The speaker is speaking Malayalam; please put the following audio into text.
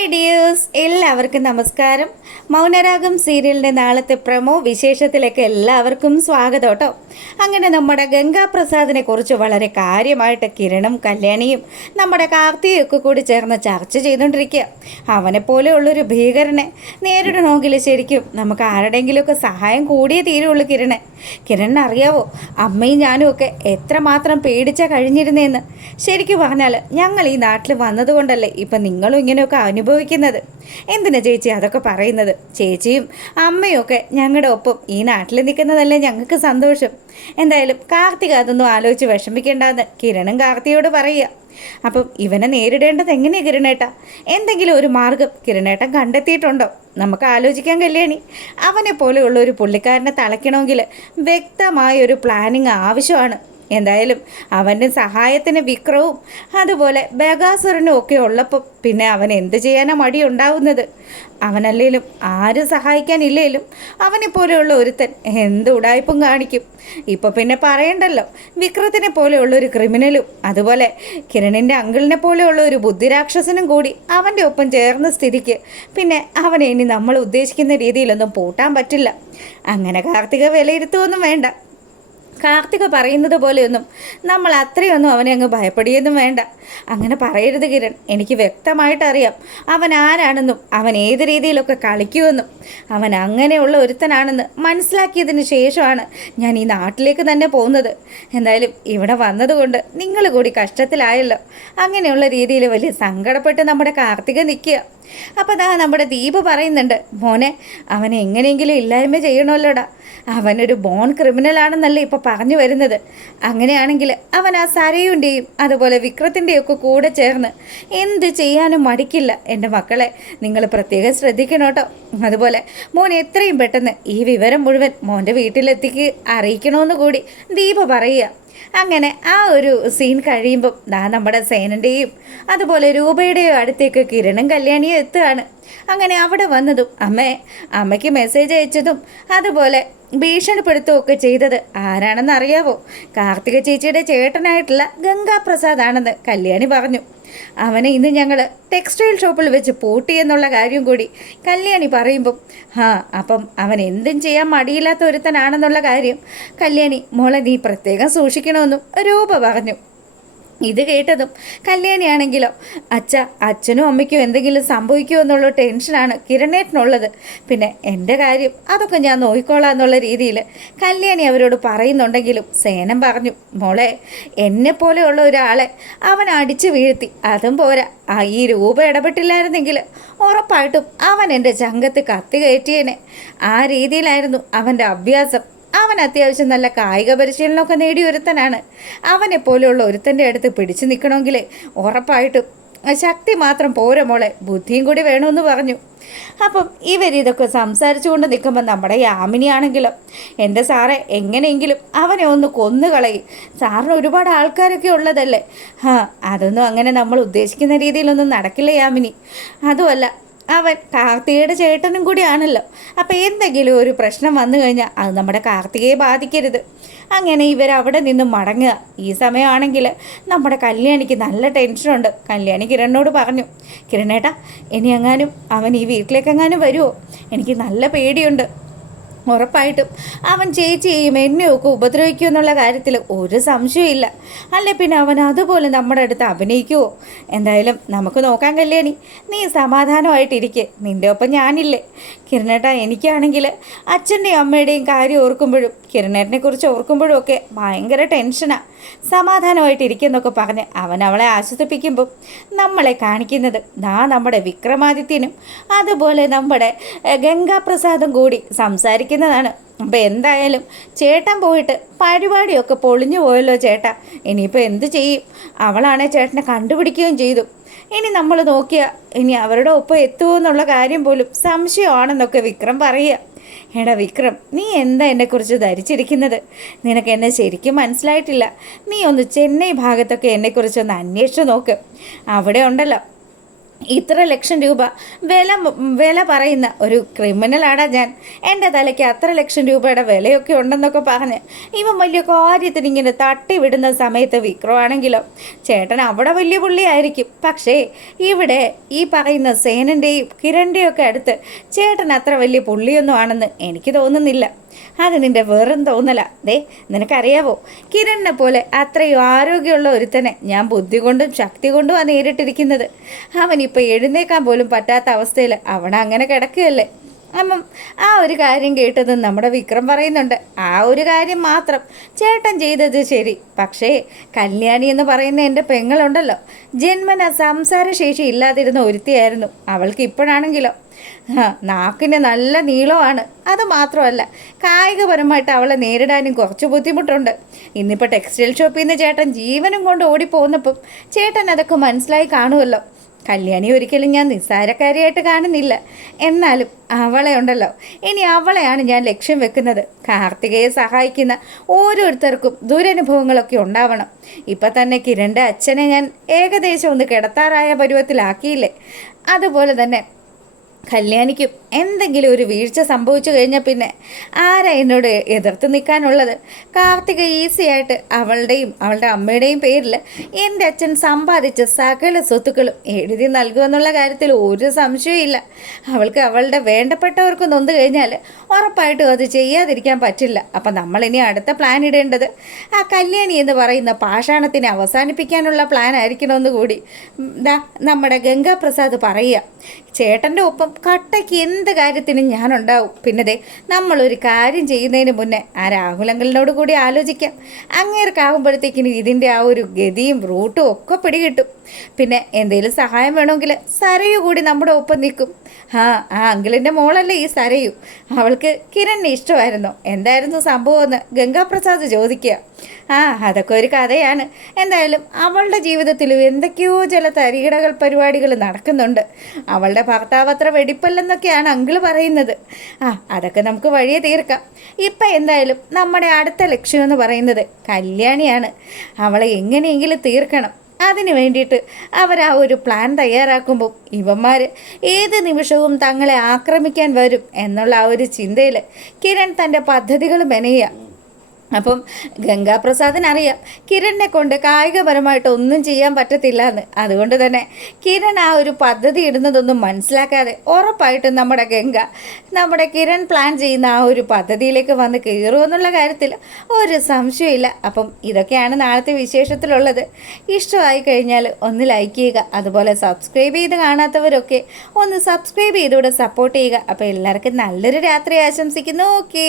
ഹായ് ഡിയേഴ്സ്, എല്ലാവർക്കും നമസ്കാരം. മൗനരാഗം സീരിയലിൻ്റെ നാളത്തെ പ്രമോ വിശേഷത്തിലേക്ക് എല്ലാവർക്കും സ്വാഗതം കേട്ടോ. അങ്ങനെ നമ്മുടെ ഗംഗാപ്രസാദിനെ കുറിച്ച് വളരെ കാര്യമായിട്ട് കിരണും കല്യാണിയും നമ്മുടെ കാർത്തിയൊക്കെ കൂടി ചേർന്ന് ചർച്ച ചെയ്തുകൊണ്ടിരിക്കുക. അവനെപ്പോലെയുള്ളൊരു ഭീകരനെ നേരിടണമെങ്കിൽ ശരിക്കും നമുക്ക് ആരുടെയെങ്കിലുമൊക്കെ സഹായം കൂടിയേ തീരുള്ളൂ. കിരണിനറിയാവോ, അമ്മയും ഞാനും ഒക്കെ എത്രമാത്രം പേടിച്ചാൽ കഴിഞ്ഞിരുന്നതെന്ന്. ശരിക്കും പറഞ്ഞാൽ ഞങ്ങൾ ഈ നാട്ടിൽ വന്നതുകൊണ്ടല്ലേ ഇപ്പം നിങ്ങളും ഇങ്ങനെയൊക്കെ അനുഭവിക്കുന്നത്. എന്തിനാ ചേച്ചി അതൊക്കെ പറയുന്നത്? ചേച്ചിയും അമ്മയും ഒക്കെ ഞങ്ങളുടെ ഒപ്പം ഈ നാട്ടിൽ നിൽക്കുന്നതല്ലേ ഞങ്ങൾക്ക് സന്തോഷം. എന്തായാലും കാർത്തിക അതൊന്നും ആലോചിച്ച് വിഷമിക്കേണ്ടെന്ന് കിരണും കാർത്തിയോട് പറയുക. അപ്പം ഇവനെ നേരിടേണ്ടത് എങ്ങനെയാണ് കിരണേട്ട? എന്തെങ്കിലും ഒരു മാർഗം കിരണേട്ടൻ കണ്ടെത്തിയിട്ടുണ്ടോ? നമുക്ക് ആലോചിക്കാൻ കല്യാണി. അവനെ പോലെയുള്ള ഒരു പുള്ളിക്കാരനെ തളയ്ക്കണമെങ്കിൽ വ്യക്തമായൊരു പ്ലാനിങ് ആവശ്യമാണ്. എന്തായാലും അവൻ്റെ സഹായത്തിന് വിക്രവും അതുപോലെ ബഗാസുരനും ഒക്കെ ഉള്ളപ്പോൾ പിന്നെ അവൻ എന്ത് ചെയ്യാനാ മടി ഉണ്ടാവുന്നത്? അവനല്ലേലും ആരും സഹായിക്കാനില്ലേലും അവനെപ്പോലെയുള്ള ഒരുത്തൻ എന്ത് ഉടായ്പും കാണിക്കും. ഇപ്പോൾ പിന്നെ പറയണ്ടല്ലോ, വിക്രത്തിനെ പോലെയുള്ള ഒരു ക്രിമിനലും അതുപോലെ കിരണിൻ്റെ അങ്കിളിനെ പോലെയുള്ള ഒരു ബുദ്ധിരാക്ഷസനും കൂടി അവൻ്റെ ഒപ്പം ചേർന്ന സ്ഥിതിക്ക് പിന്നെ അവനെ ഇനി നമ്മൾ ഉദ്ദേശിക്കുന്ന രീതിയിലൊന്നും പൂട്ടാൻ പറ്റില്ല. അങ്ങനെ കാർത്തിക വിലയിരുത്തുമൊന്നും വേണ്ട. കാർത്തിക പറയുന്നത് പോലെയൊന്നും നമ്മൾ അത്രയൊന്നും അവനെ അങ്ങ് ഭയപ്പെടുകയൊന്നും വേണ്ട. അങ്ങനെ പറയരുത് കിരൺ. എനിക്ക് വ്യക്തമായിട്ടറിയാം അവൻ ആരാണെന്നും അവൻ ഏത് രീതിയിലൊക്കെ കളിക്കുമെന്നും. അവൻ അങ്ങനെയുള്ള ഒരുത്തനാണെന്ന് മനസ്സിലാക്കിയതിന് ശേഷമാണ് ഞാൻ ഈ നാട്ടിലേക്ക് തന്നെ പോകുന്നത്. എന്തായാലും ഇവിടെ വന്നതുകൊണ്ട് നിങ്ങൾ കൂടി കഷ്ടത്തിലായല്ലോ. അങ്ങനെയുള്ള രീതിയിൽ വലിയ സങ്കടപ്പെട്ട് നമ്മുടെ കാർത്തിക നിൽക്കുക. അപ്പം നമ്മുടെ ദീപ് പറയുന്നുണ്ട്, മോനെ അവനെ എങ്ങനെയെങ്കിലും ഇല്ലായ്മ ചെയ്യണമല്ലോടാ. അവനൊരു ബോൺ ക്രിമിനലാണെന്നല്ലേ ഇപ്പോൾ പറഞ്ഞു വരുന്നത്. അങ്ങനെയാണെങ്കിൽ അവൻ ആ സരയുൻ്റെയും അതുപോലെ വിക്രത്തിൻ്റെയും ഒക്കെ കൂടെ ചേർന്ന് എന്ത് ചെയ്യാനും മടിക്കില്ല. എൻ്റെ മക്കളെ നിങ്ങൾ പ്രത്യേകം ശ്രദ്ധിക്കണം കേട്ടോ. അതുപോലെ മോൻ എത്രയും പെട്ടെന്ന് ഈ വിവരം മുഴുവൻ മോൻ്റെ വീട്ടിലെത്തിക്ക് അറിയിക്കണമെന്ന് കൂടി ദീപ പറയുക. അങ്ങനെ ആ ഒരു സീൻ കഴിയുമ്പം നമ്മുടെ സേനൻ്റെയും അതുപോലെ രൂപയുടെയും അടുത്തേക്ക് കിരണും കല്യാണിയും എത്തുകയാണ്. അങ്ങനെ അവിടെ വന്നതും അമ്മയ്ക്ക് മെസ്സേജ് അയച്ചതും അതുപോലെ ഭീഷണിപ്പെടുത്തുകയൊക്കെ ചെയ്തത് ആരാണെന്ന് അറിയാവോ? കാർത്തിക ചേച്ചിയുടെ ചേട്ടനായിട്ടുള്ള ഗംഗാപ്രസാദാണെന്ന് കല്യാണി പറഞ്ഞു. അവനെ ഇന്ന് ഞങ്ങൾ ടെക്സ്റ്റൈൽ ഷോപ്പിൽ വെച്ച് പൂട്ടിയെന്നുള്ള കാര്യം കൂടി കല്യാണി പറയുമ്പം അപ്പം അവൻ എന്തും ചെയ്യാൻ മടിയില്ലാത്ത ഒരുത്തനാണെന്നുള്ള കാര്യം കല്യാണി മോളെ നീ പ്രത്യേകം സൂക്ഷിക്കണമെന്നും രൂപ പറഞ്ഞു. ഇത് കേട്ടതും കല്യാണിയാണെങ്കിലോ അച്ഛനും അമ്മയ്ക്കും എന്തെങ്കിലും സംഭവിക്കുമോ എന്നുള്ള ടെൻഷനാണ് കിരണേട്ടനുള്ളത്. പിന്നെ എൻ്റെ കാര്യം അതൊക്കെ ഞാൻ നോക്കിക്കോളാം എന്നുള്ള രീതിയിൽ കല്യാണി അവരോട് പറയുന്നുണ്ടെങ്കിലും സേനം പറഞ്ഞു, മോളെ എന്നെപ്പോലെയുള്ള ഒരാളെ അവൻ അടിച്ചു വീഴ്ത്തി. അതും പോരാ, ഈ രൂപ ഇടപെട്ടില്ലായിരുന്നെങ്കിൽ ഉറപ്പായിട്ടും അവൻ എൻ്റെ ചങ്കത്ത് കത്തി കയറ്റിയേനെ. ആ രീതിയിലായിരുന്നു അവൻ്റെ അഭ്യാസം. അവൻ അത്യാവശ്യം നല്ല കായിക പരിശീലനമൊക്കെ നേടിയ ഒരുത്തനാണ്. അവനെപ്പോലെയുള്ള ഒരുത്തൻ്റെ അടുത്ത് പിടിച്ചു നിൽക്കണമെങ്കിൽ ഉറപ്പായിട്ടും ശക്തി മാത്രം പോരാ മോളെ, ബുദ്ധിയും കൂടി വേണമെന്ന് പറഞ്ഞു. അപ്പം ഇവരിതൊക്കെ സംസാരിച്ചു കൊണ്ട് നിൽക്കുമ്പോൾ നമ്മുടെ യാമിനിയാണെങ്കിലോ, എൻ്റെ സാറേ എങ്ങനെയെങ്കിലും അവനെ ഒന്ന് കൊന്നുകളയും. സാറിന് ഒരുപാട് ആൾക്കാരൊക്കെ ഉള്ളതല്ലേ. അതൊന്നും അങ്ങനെ നമ്മൾ ഉദ്ദേശിക്കുന്ന രീതിയിലൊന്നും നടക്കില്ല യാമിനി. അതുമല്ല അവൻ കാർത്തികയുടെ ചേട്ടനും കൂടിയാണല്ലോ. അപ്പോൾ എന്തെങ്കിലും ഒരു പ്രശ്നം വന്നു കഴിഞ്ഞാൽ അത് നമ്മുടെ കാർത്തികയെ ബാധിക്കരുത്. അങ്ങനെ ഇവരവിടെ നിന്നും മടങ്ങുക. ഈ സമയമാണെങ്കിൽ നമ്മുടെ കല്യാണിക്ക് നല്ല ടെൻഷനുണ്ട്. കല്യാണി കിരണിനോട് പറഞ്ഞു, കിരണേട്ടാ ഇനി എങ്ങാനും അവൻ ഈ വീട്ടിലേക്കെങ്ങാനും വരുമോ? എനിക്ക് നല്ല പേടിയുണ്ട്. ഉറപ്പായിട്ടും അവൻ ചേച്ചിയെയും എന്നെയൊക്കെ ഉപദ്രവിക്കുമോ എന്നുള്ള കാര്യത്തിൽ ഒരു സംശയമില്ല. അല്ലെ പിന്നെ അവൻ അതുപോലെ നമ്മുടെ അടുത്ത് അഭിനയിക്കുമോ? എന്തായാലും നമുക്ക് നോക്കാൻ കല്യാണി, നീ സമാധാനമായിട്ടിരിക്കെ, നിൻ്റെ ഒപ്പം ഞാനില്ലേ. കിരണേട്ട എനിക്കാണെങ്കിൽ അച്ഛൻ്റെയും അമ്മയുടെയും കാര്യം ഓർക്കുമ്പോഴും കിരണേട്ടനെക്കുറിച്ച് ഓർക്കുമ്പോഴും ഒക്കെ ഭയങ്കര ടെൻഷനാണ്. സമാധാനമായിട്ടിരിക്കുന്നൊക്കെ പറഞ്ഞ് അവൻ അവളെ ആശ്വസിപ്പിക്കുമ്പം നമ്മളെ കാണിക്കുന്നത് നമ്മുടെ വിക്രമാദിത്യനും അതുപോലെ നമ്മുടെ ഗംഗാപ്രസാദും കൂടി സംസാരിക്കുന്നതാണ്. അപ്പോൾ എന്തായാലും ചേട്ടൻ പോയിട്ട് പരിപാടിയൊക്കെ പൊളിഞ്ഞു പോയല്ലോ ചേട്ടാ. ഇനിയിപ്പോൾ എന്തു ചെയ്യും? അവളാണെ ചേട്ടനെ കണ്ടുപിടിക്കുകയും ചെയ്തു. ഇനി നമ്മൾ നോക്കിയാൽ ഇനി അവരുടെ ഒപ്പം എത്തുമോ എന്നുള്ള കാര്യം പോലും സംശയമാണെന്നൊക്കെ വിക്രം പറയുക. എടാ വിക്രം, നീ എന്താ എന്നെക്കുറിച്ച് ധരിച്ചിരിക്കുന്നത്? നിനക്ക് എന്നെ ശരിക്കും മനസ്സിലായിട്ടില്ല. നീ ഒന്ന് ചെന്നൈ ഭാഗത്തൊക്കെ എന്നെക്കുറിച്ചൊന്ന് അന്വേഷിച്ച് നോക്ക്. അവിടെ ഉണ്ടല്ലോ ഇത്ര ലക്ഷം രൂപ വില വില പറയുന്ന ഒരു ക്രിമിനലാടാ ഞാൻ. എൻ്റെ തലയ്ക്ക് അത്ര ലക്ഷം രൂപയുടെ വിലയൊക്കെ ഉണ്ടെന്നൊക്കെ പറഞ്ഞ് ഇവൻ വലിയ കാര്യത്തിന് ഇങ്ങനെ തട്ടി വിടുന്ന സമയത്ത് വിക്രമാണെങ്കിലോ ചേട്ടൻ അവിടെ വലിയ പുള്ളിയായിരിക്കും. പക്ഷേ ഇവിടെ ഈ പറയുന്ന സേനൻ്റെയും കിരണിൻ്റെയും ഒക്കെ അടുത്ത് ചേട്ടൻ അത്ര വലിയ പുള്ളിയൊന്നും ആണെന്ന് എനിക്ക് തോന്നുന്നില്ല. അത് നിൻ്റെ വെറും തോന്നല. ദേ നിനക്കറിയാവോ, കിരണിനെ പോലെ അത്രയും ആരോഗ്യമുള്ള ഒരുത്തനെ ഞാൻ ബുദ്ധി കൊണ്ടും ശക്തി കൊണ്ടുമാണ് നേരിട്ടിരിക്കുന്നത്. അവനിപ്പോൾ എഴുന്നേക്കാൻ പോലും പറ്റാത്ത അവസ്ഥയിൽ അവൻ അങ്ങനെ കിടക്കുകയല്ലേ. അപ്പം ആ ഒരു കാര്യം കേട്ടത് നമ്മുടെ വിക്രം പറയുന്നുണ്ട്, ആ ഒരു കാര്യം മാത്രം ചേട്ടൻ ചെയ്തത് ശരി. പക്ഷേ കല്യാണി എന്ന് പറയുന്ന എൻ്റെ പെങ്ങളുണ്ടല്ലോ, ജന്മന സംസാരശേഷി ഇല്ലാതിരുന്ന ഒരുത്തിയായിരുന്നു. അവൾക്ക് ഇപ്പോഴാണെങ്കിലോ നാക്കിന് നല്ല നീളമാണ്. അത് മാത്രമല്ല കായികപരമായിട്ട് അവളെ നേരിടാനും കുറച്ച് ബുദ്ധിമുട്ടുണ്ട്. ഇന്നിപ്പോൾ ടെക്സ്റ്റൈൽ ഷോപ്പിൽ നിന്ന് ചേട്ടൻ ജീവനും കൊണ്ട് ഓടിപ്പോകുന്നപ്പം ചേട്ടൻ അതൊക്കെ മനസ്സിലായി കാണുമല്ലോ. കല്യാണി ഒരിക്കലും ഞാൻ നിസ്സാരക്കാരിയായിട്ട് കാണുന്നില്ല. എന്നാലും അവളെ ഉണ്ടല്ലോ, ഇനി അവളെയാണ് ഞാൻ ലക്ഷ്യം വെക്കുന്നത്. കാർത്തികയെ സഹായിക്കുന്ന ഓരോരുത്തർക്കും ദുരനുഭവങ്ങളൊക്കെ ഉണ്ടാവണം. ഇപ്പം തന്നെ കിരണിൻ്റെ അച്ഛനെ ഞാൻ ഏകദേശം ഒന്ന് കിടത്താറായ പരുവത്തിലാക്കിയില്ലേ, അതുപോലെ തന്നെ കല്യാണിക്കും എന്തെങ്കിലും ഒരു വീഴ്ച സംഭവിച്ചു കഴിഞ്ഞാൽ പിന്നെ ആരാ എന്നോട് എതിർത്ത് നിൽക്കാനുള്ളത്? കാർത്തിക ഈസിയായിട്ട് അവളുടെയും അവളുടെ അമ്മയുടെയും പേരിൽ എൻ്റെ അച്ഛൻ സമ്പാദിച്ച സകല സ്വത്തുക്കളും എഴുതി നൽകുമെന്നുള്ള കാര്യത്തിൽ ഒരു സംശയമില്ല. അവൾക്ക് അവളുടെ വേണ്ടപ്പെട്ടവർക്ക് നൊന്ത് കഴിഞ്ഞാൽ ഉറപ്പായിട്ടും അത് ചെയ്യാതിരിക്കാൻ പറ്റില്ല. അപ്പം നമ്മളിനി അടുത്ത പ്ലാൻ ഇടേണ്ടത് ആ കല്യാണി എന്ന് പറയുന്ന പാഷാണത്തിനെ അവസാനിപ്പിക്കാനുള്ള പ്ലാൻ ആയിരിക്കണമെന്ന് കൂടി നമ്മുടെ ഗംഗാപ്രസാദ് പറയുക. ചേട്ടൻ്റെ ഒപ്പം കട്ടയ്ക്ക് എന്ത് കാര്യത്തിനും ഞാനുണ്ടാവും. പിന്നെ ദേ നമ്മളൊരു കാര്യം ചെയ്യുന്നതിന് മുന്നേ ആ രാഹുലങ്ങളിനോട് കൂടി ആലോചിക്കാം. അങ്ങേർക്കാകുമ്പോഴത്തേക്കിനും ഇതിൻ്റെ ആ ഒരു ഗതിയും റൂട്ടും ഒക്കെ പിടികിട്ടും. പിന്നെ എന്തെങ്കിലും സഹായം വേണമെങ്കിൽ സരയു കൂടി നമ്മുടെ ഒപ്പം നിൽക്കും. ആ അങ്കിളിൻ്റെ മോളല്ലേ ഈ സരയു. അവൾക്ക് കിരണിനെ ഇഷ്ടമായിരുന്നോ? എന്തായിരുന്നു സംഭവമെന്ന് ഗംഗാപ്രസാദ് ചോദിക്കുക. അതൊക്കെ ഒരു കഥയാണ്. എന്തായാലും അവളുടെ ജീവിതത്തിലും എന്തൊക്കെയോ ചില തരികിടകൾ പരിപാടികൾ നടക്കുന്നുണ്ട്. അവളുടെ ഭർത്താവ് അത്ര വെടിപ്പല്ലെന്നൊക്കെയാണ് അങ്കിള് പറയുന്നത്. അതൊക്കെ നമുക്ക് വഴിയെ തീർക്കാം. ഇപ്പം എന്തായാലും നമ്മുടെ അടുത്ത ലക്ഷ്യമെന്ന് പറയുന്നത് കല്യാണിയാണ്. അവളെ എങ്ങനെയെങ്കിലും തീർക്കണം. അതിന് വേണ്ടിയിട്ട് അവർ ആ ഒരു പ്ലാൻ തയ്യാറാക്കുമ്പോൾ ഇവന്മാർ ഏത് നിമിഷവും തങ്ങളെ ആക്രമിക്കാൻ വരും എന്നുള്ള ആ ഒരു ചിന്തയിൽ കിരൺ തൻ്റെ പദ്ധതികൾ മെനയുക. അപ്പം ഗംഗാപ്രസാദിനറിയാം കിരണിനെ കൊണ്ട് കായികപരമായിട്ട് ഒന്നും ചെയ്യാൻ പറ്റത്തില്ല എന്ന്. അതുകൊണ്ട് തന്നെ കിരൺ ആ ഒരു പദ്ധതി ഇടുന്നതൊന്നും മനസ്സിലാക്കാതെ ഉറപ്പായിട്ടും നമ്മുടെ കിരൺ പ്ലാൻ ചെയ്യുന്ന ആ ഒരു പദ്ധതിയിലേക്ക് വന്ന് കയറുമെന്നുള്ള കാര്യത്തിൽ ഒരു സംശയമില്ല. അപ്പം ഇതൊക്കെയാണ് നാളത്തെ വിശേഷത്തിലുള്ളത്. ഇഷ്ടമായി കഴിഞ്ഞാൽ ഒന്ന് ലൈക്ക് ചെയ്യുക. അതുപോലെ സബ്സ്ക്രൈബ് ചെയ്ത് കാണാത്തവരൊക്കെ ഒന്ന് സബ്സ്ക്രൈബ് ചെയ്തുകൂടെ സപ്പോർട്ട് ചെയ്യുക. അപ്പോൾ എല്ലാവർക്കും നല്ലൊരു രാത്രി ആശംസിക്കുന്നു. ഓക്കേ.